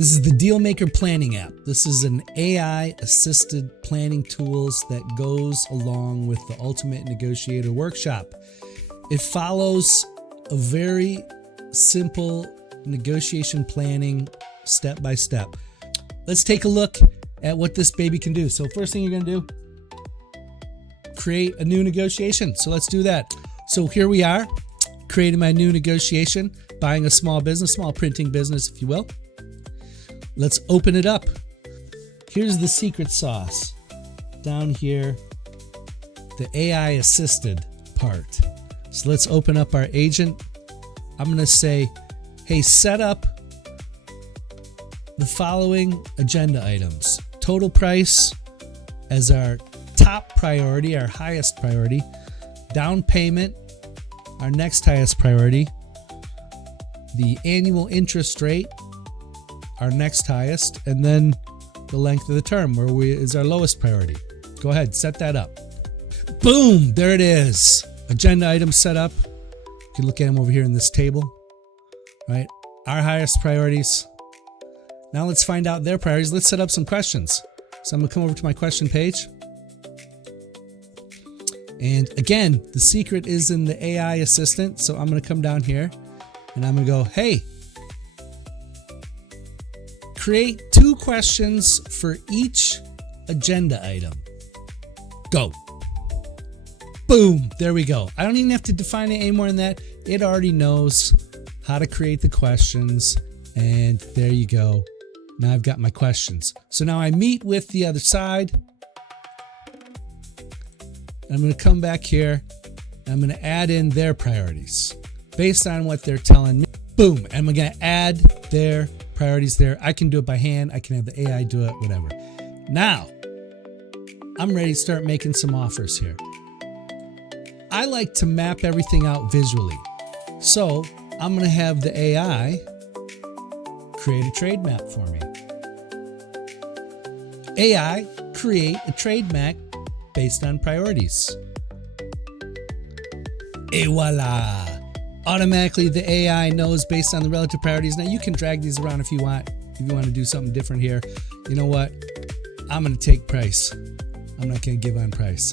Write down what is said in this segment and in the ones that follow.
This is the Dealmaker Planning app. This is an AI-assisted planning tools that goes along with the Ultimate Negotiator Workshop. It follows a very simple negotiation planning step by step. Let's take a look at what this baby can do. So first thing you're going to do, create a new negotiation. So let's do that. So here we are, creating my new negotiation, buying a small business, small printing business, if you will. Let's open it up. Here's the secret sauce. Down here, the AI assisted part. So let's open up our agent. I'm going to say, hey, set up the following agenda items. Total price as our top priority, our highest priority. Down payment, our next highest priority. The annual interest rate, our next highest. And then the length of the term, is our lowest priority. Go ahead, set that up. Boom, there it is. Agenda items set up. You can look at them over here in this table, right? Our highest priorities. Now let's find out their priorities. Let's set up some questions. So I'm gonna come over to my question page. And again, the secret is in the AI assistant. So I'm gonna come down here and I'm gonna go, hey, create 2 questions for each agenda item. Go. Boom, there we go. I don't even have to define it any more than that. It already knows how to create the questions. And there you go. Now I've got my questions. So now I meet with the other side. I'm going to come back here. And I'm going to add in their priorities based on what they're telling me. Boom. And I'm going to add their priorities there. I can do it by hand. I can have the AI do it, whatever. Now I'm ready to start making some offers here. I like to map everything out visually. So I'm going to have the AI create a trade map for me. AI, create a trade map based on priorities. Et voila. Automatically the AI knows based on the relative priorities. Now you can drag these around if you want. If you want to do something different here. You know what? I'm going to take price. I'm not going to give on price.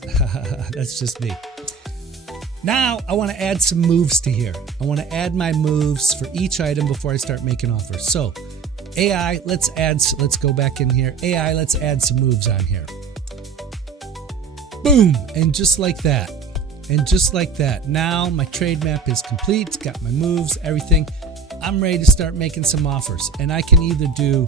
That's just me. Now I want to add some moves to here. I want to add my moves for each item before I start making offers. So AI, let's go back in here. AI, let's add some moves on here. Boom. And just like that. And just like that. Now my trade map is complete. It's got my moves, everything. I'm ready to start making some offers. And I can either do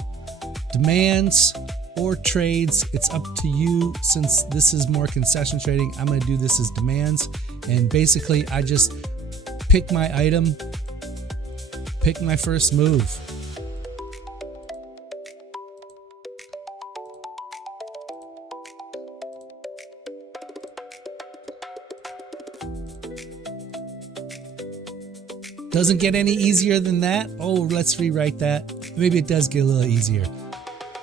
demands or trades. It's up to you. Since this is more concession trading, I'm going to do this as demands. And basically I just pick my item, pick my first move. Doesn't get any easier than that. Oh, let's rewrite that. Maybe it does get a little easier.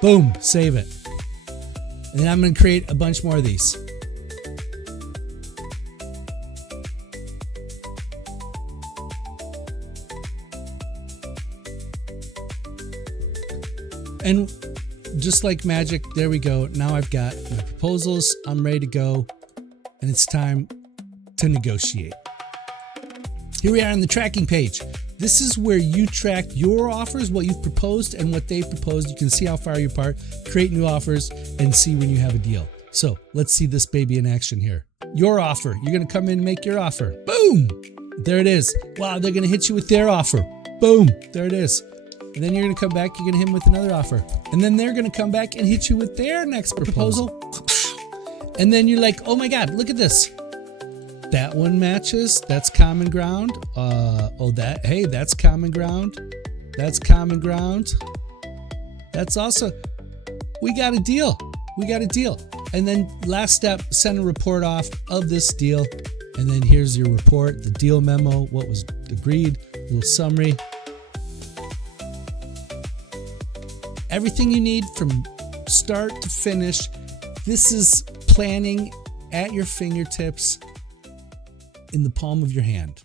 Boom, save it. And then I'm going to create a bunch more of these. And just like magic, there we go. Now I've got my proposals. I'm ready to go. And it's time to negotiate. Here we are on the tracking page. This is where you track your offers, what you've proposed and what they've proposed. You can see how far you're apart, create new offers, and see when you have a deal. So let's see this baby in action here. Your offer. You're going to come in and make your offer. Boom. There it is. Wow, they're going to hit you with their offer. Boom. There it is. And then you're going to come back, you're going to hit them with another offer. And then they're going to come back and hit you with their next proposal. And then you're like, oh my God, look at this. That one matches. That's common ground. Hey, that's common ground. That's common ground. That's also, we got a deal. We got a deal. And then last step, send a report off of this deal. And then here's your report, the deal memo, what was agreed, a little summary. Everything you need from start to finish. This is planning at your fingertips in the palm of your hand.